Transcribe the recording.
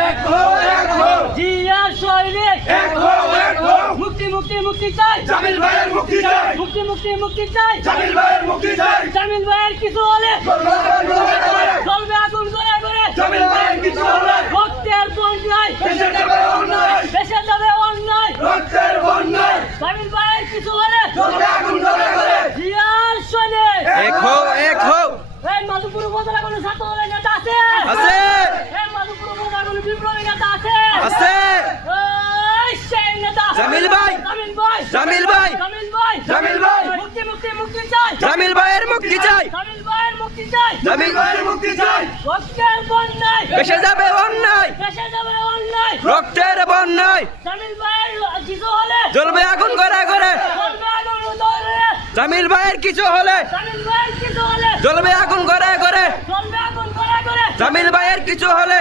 এক হও এক হও জিয়ার সৈনিক এক হও এক হও মুক্তি মুক্তি মুক্তি চাই জামিল ভাইয়ের মুক্তি চাই মুক্তি মুক্তি মুক্তি চাই জামিল ভাইয়ের মুক্তি চাই জামিল ভাইয়ের কিছু হলে চলবে আগুন করে করে জামিল ভাইয়ের কিছু হলে রক্তের বন্যায় দেশে যাবে অন্যায় দেশে যাবে অন্যায় রক্তের বন্যায় জামিল ভাইয়ের কিছু হলে চলবে আগুন করে করে জিয়ার সৈনিক এক হও এই মাধুপুর উপজেলা কোনো ছাত্র দলের নেতা আছে আছে এই মাধুপুর উপজেলা কোনো বিপ্লবী নেতা আছে আছে এই সেই নেতা জামিল ভাই জামিল ভাই জামিল ভাই জামিল ভাই জামিল ভাই মুক্তি মুক্তি মুক্তি চাই জামিল ভাইয়ের মুক্তি চাই জামিল ভাইয়ের মুক্তি চাই জামিল ভাইয়ের মুক্তি চাই রক্তের বন্যায় দেশে যাবে অন্যায় দেশে যাবে অন্যায় রক্তের বন্যায় জামিল ভাইয়ের কিছু হলে জ্বলবে আগুন করে করে চলবে আগুন ধরে জামিল ভাইয়ের কিছু হলে জামিল ভাইয়ের কিছু হলে জ্বলবে আগুন করে করে চলবে আগুন করে করে জামিল ভাইয়ের কিছু হলে